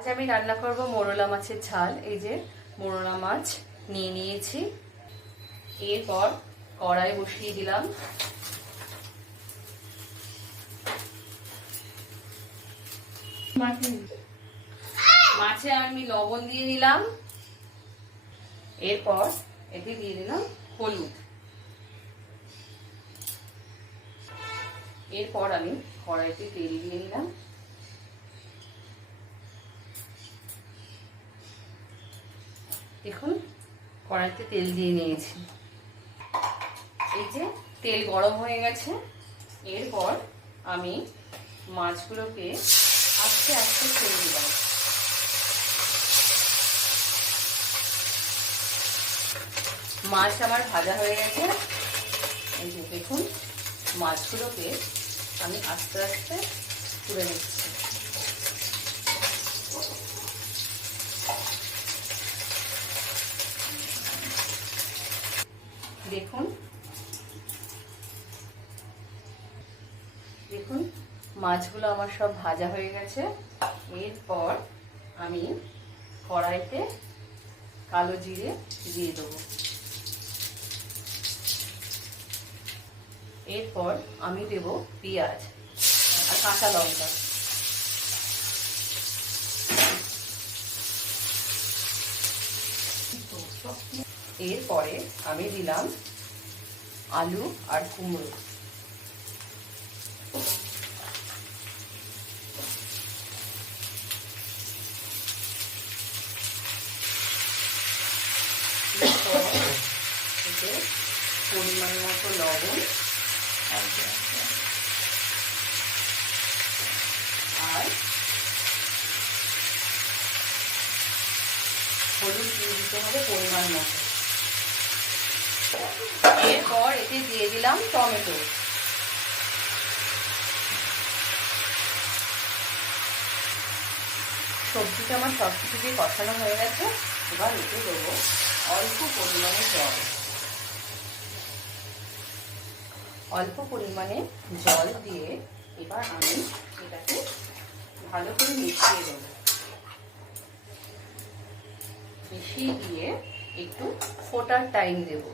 আজ আমি রান্না করব মোরলা মাছের ঝাল। এই যে মোরলা মাছ নিয়ে নিয়েছি। এরপর কড়াই বসিয়ে দিলাম। মাছে আমি লবণ দিয়ে দিলাম। এরপর এতে দিয়ে দিলাম হলুদ। এরপর আমি কড়াইতে তেল দিয়ে নিলাম। দেখুন কড়াইতে তেল দিয়ে নিয়েছি। এই যে তেল গরম হয়ে গেছে। এরপর আমি মাছগুলোকে আস্তে আস্তে ছেড়ে দিলাম। মাছ আমার ভাজা হয়ে গেছে। এই যে দেখুন মাছগুলোকে আমি আস্তে আস্তে তুলে নিচ্ছি। দেখুন দেখুন মাছগুলো আমার সব ভাজা হয়ে গেছে। এরপর আমি কড়াইতে কালো জিরে দিয়ে দেবো। এরপর আমি দেব পেঁয়াজ আর কাঁচা লঙ্কা। এরপরে আমি দিলাম আলু আর কুমড়ো। পরিমাণ মতো লবণ আর হলুদ দিয়ে দিতে হবে পরিমাণ মতো। এরপর এতে দিয়ে দিলাম টমেটো। সবজিটা আমার সব কিছু দিয়ে কষানো হয়ে গেছে। এবার এতে দেবো অল্প পরিমাণে জল। অল্প পরিমাণে জল দিয়ে এবার আমি এটাকে ভালো করে মিশিয়ে দেব। মিশিয়ে দিয়ে একটু ফোটার টাইম দেব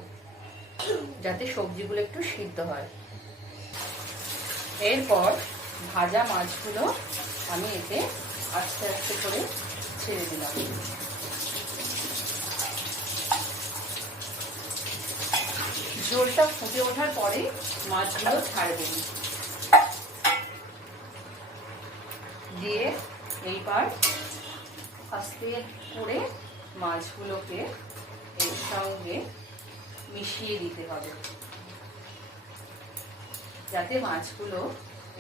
যাতে সবজিগুলো একটু সিদ্ধ হয়। এরপর ভাজা মাছগুলো আমি এতে আস্তে আস্তে করে ছেড়ে দিলাম। ঝোলটা ফুটে ওঠার পরে মাছগুলো ছাড়বেন। দিয়ে এইবার আস্তে করে মাছগুলোকে এর সঙ্গে মিশিয়ে দিতে হবে যাতে মাছগুলো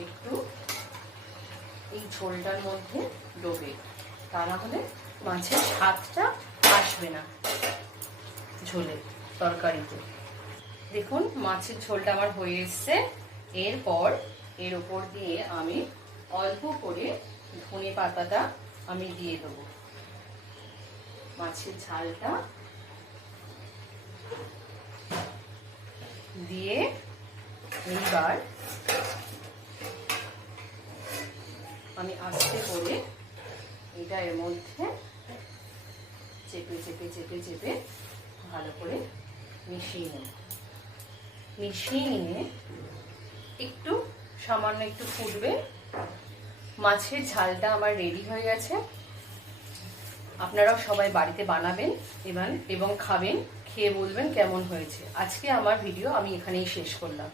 একটু এই ঝোলটার মধ্যে ডোবে। তা না হলে মাছের স্বাদটা আসবে না ঝোলে, তরকারিতে। দেখুন মাছের ঝোলটা আমার হয়ে এসছে। এরপর এর উপর দিয়ে আমি অল্প করে ধনে পাতাটা আমি দিয়ে দেবো। মাছের ঝালটা দিয়ে এইবার আমি আস্তে করে এটা এর মধ্যে চেপে চেপে চেপে চেপে ভালো করে মিশিয়ে নেব। মিশিয়ে নিয়ে একটু সামান্য একটু ফুটবে। মাছের ঝালটা আমার রেডি হয়ে গেছে। আপনারাও সবাই বাড়িতে বানাবেন এবং খাবেন, খেয়ে বলবেন কেমন হয়েছে। আজকে আমার ভিডিও আমি এখানেই শেষ করলাম।